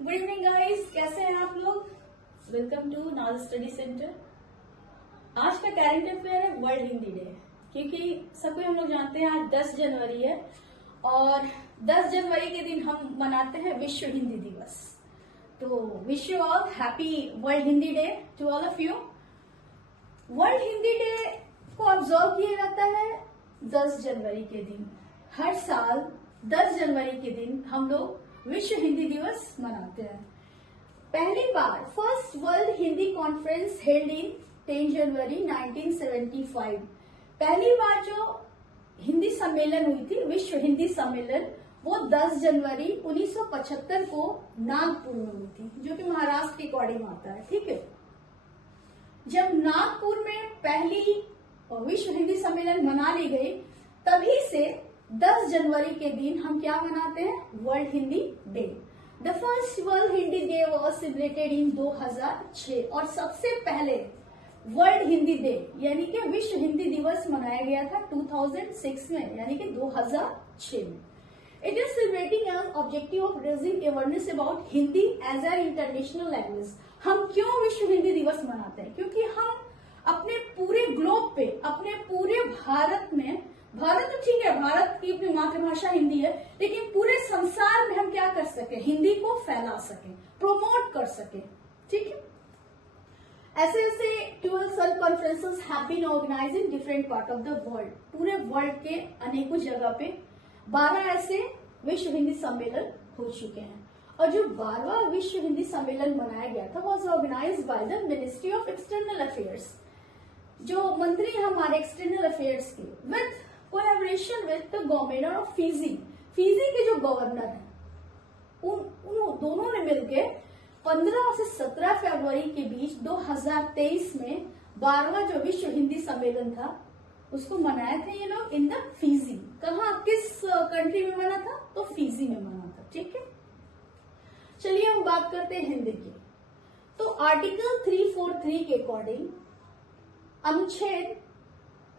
Good evening guys, कैसे हैं आप लोग। वेलकम टू नाज स्टडी सेंटर। आज का करंट अफेयर है वर्ल्ड हिंदी डे, क्योंकि सबको हम लोग जानते हैं आज 10 जनवरी है और 10 जनवरी के दिन हम मनाते हैं विश्व हिंदी दिवस। तो wish you all happy world Hindi day to all of you. World Hindi day को ऑब्जर्व किया जाता है 10 जनवरी के दिन। हर साल 10 जनवरी के दिन हम लोग विश्व हिंदी दिवस मनाते हैं। पहली बार first world Hindi conference held in 10 January 1975। पहली बार जो हिंदी सम्मेलन हुई थी, विश्व हिंदी सम्मेलन, वो 10 जनवरी 1975 को नागपुर में हुई थी, जो कि महाराष्ट्र के अकॉर्डिंग आता है। ठीक है, जब नागपुर में पहली विश्व हिंदी सम्मेलन मना ली गई, तभी से 10 जनवरी के दिन हम क्या मनाते हैं, world Hindi day. The first world Hindi day was celebrated in 2006 और सबसे पहले वर्ल्ड हिंदी डे यानी कि विश्व हिंदी दिवस मनाया गया था 2006 में, यानी कि 2006 में। It is celebrating as objective of raising awareness about Hindi as an international language. हम क्यों विश्व हिंदी दिवस मनाते हैं? क्योंकि हम अपने पूरे ग्लोब पे, अपने पूरे भारत में, भारत तो ठीक है, भारत की अपनी मातृभाषा हिंदी है, लेकिन पूरे संसार में हम क्या कर सके, हिंदी को फैला सके, प्रोमोट कर सके। ठीक है, ऐसे ऐसे 12 such conferences have been organized in different part of the world। पूरे वर्ल्ड के अनेकों जगह पे 12 ऐसे विश्व हिंदी सम्मेलन हो चुके हैं। और जो 12वां विश्व हिंदी सम्मेलन मनाया गया था was organised by the ministry of external affairs. जो मंत्री हमारे एक्सटर्नल अफेयर्स के, with collaboration with the governor of Fiji. Fiji के जो गवर्नर हैं, उन दोनों ने मिलकर 15 से 17 फरवरी के बीच 2023 में 12वां जो विश्व हिंदी सम्मेलन था उसको मनाए थे ये लोग इन द फिजी। कहाँ, किस कंट्री में मना था? तो फिजी में मना था। ठीक है, चलिए हम बात करते हैं हिंदी की। तो आर्टिकल 343 के अकॉर्डिंग, अनुच्छेद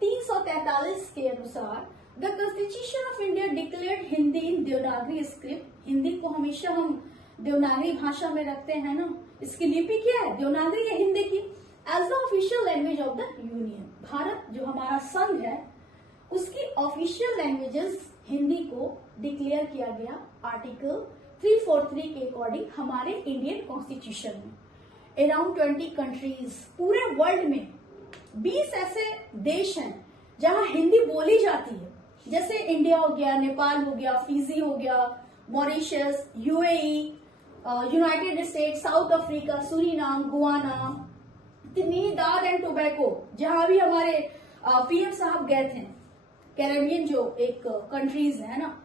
343 के अनुसार, the constitution of India declared Hindi in Devanagari script. Hindi को हमेशा हम देवनागरी भाषा में रखते हैं ना, इसकी लिपि क्या है, देवनागरी है हिंदी की। As the official language of the union, Bharat जो हमारा संघ है उसकी ऑफिशियल लैंग्वेजेस हिंदी को डिक्लेयर किया गया आर्टिकल 343 के अकॉर्डिंग हमारे इंडियन कॉन्स्टिट्यूशन में। अराउंड 20 कंट्रीज, पूरे वर्ल्ड में 20 ऐसे देश हैं जहां हिंदी बोली जाती है, जैसे इंडिया हो गया, नेपाल हो गया, फिजी हो गया, Mauritius, UAE, United state, south Africa, Suriname, Guana, Trinidad and Tobago, जहां भी हमारे पीएम साहब गए थे, कैरेबियन जो एक कंट्रीज है ना,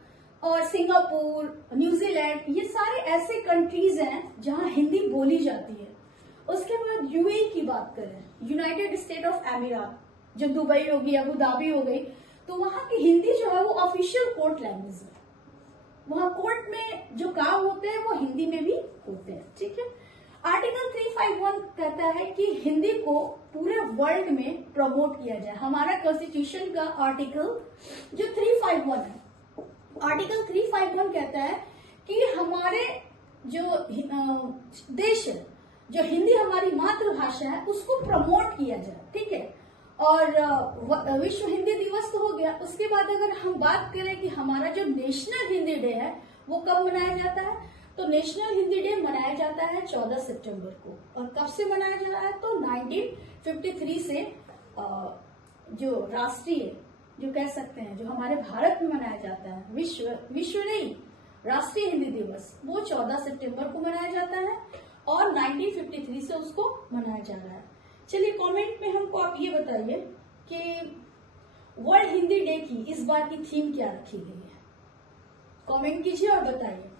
और सिंगापुर, न्यूजीलैंड, ये सारे ऐसे कंट्रीज हैं जहां हिंदी बोली जाती है। उसके बाद यूएई की बात करें, यूनाइटेड स्टेट ऑफ अमीरात, जो दुबई हो गई, अबू धाबी हो गई, तो वहां की हिंदी जो है वो ऑफिशियल कोर्ट लैंग्वेज है। वहां कोर्ट में जो काम होते हैं वो हिंदी में भी होते हैं। ठीक है, आर्टिकल 351 कहता है कि हिंदी को पूरे वर्ल्ड में प्रमोट किया जाए। हमारा कॉन्स्टिट्यूशन का आर्टिकल जो 351 है, आर्टिकल 351 कहता है कि हमारे जो देश है, जो हिंदी हमारी मातृभाषा है, उसको प्रमोट किया जाए। ठीक है, और विश्व हिंदी दिवस तो हो गया। उसके बाद अगर हम बात करें कि हमारा जो नेशनल हिंदी डे है वो कब मनाया जाता है, तो नेशनल हिंदी डे मनाया जाता है 14 सितंबर को। और कब से मनाया जा रहा है, तो 1953 से जो राष्ट्रीय, जो कह सकते हैं, जो हमारे भारत में मनाया जाता है विश्व नहीं, राष्ट्रीय हिंदी दिवस, वो 14 सितंबर को मनाया जाता है और 1953 से उसको मनाया जा रहा है। चलिए कमेंट में हमको आप ये बताइए कि वर्ल्ड हिंदी डे की इस बार की थीम क्या रखी गई है। कमेंट कीजिए और बताइए।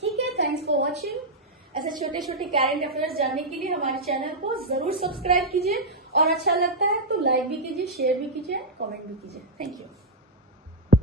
ठीक है, थैंक्स फॉर वॉचिंग। ऐसे छोटे छोटे करंट अफेयर्स जानने के लिए हमारे चैनल को जरूर सब्सक्राइब कीजिए, और अच्छा लगता है तो लाइक भी कीजिए, शेयर भी कीजिए, कमेंट भी कीजिए। Thank you.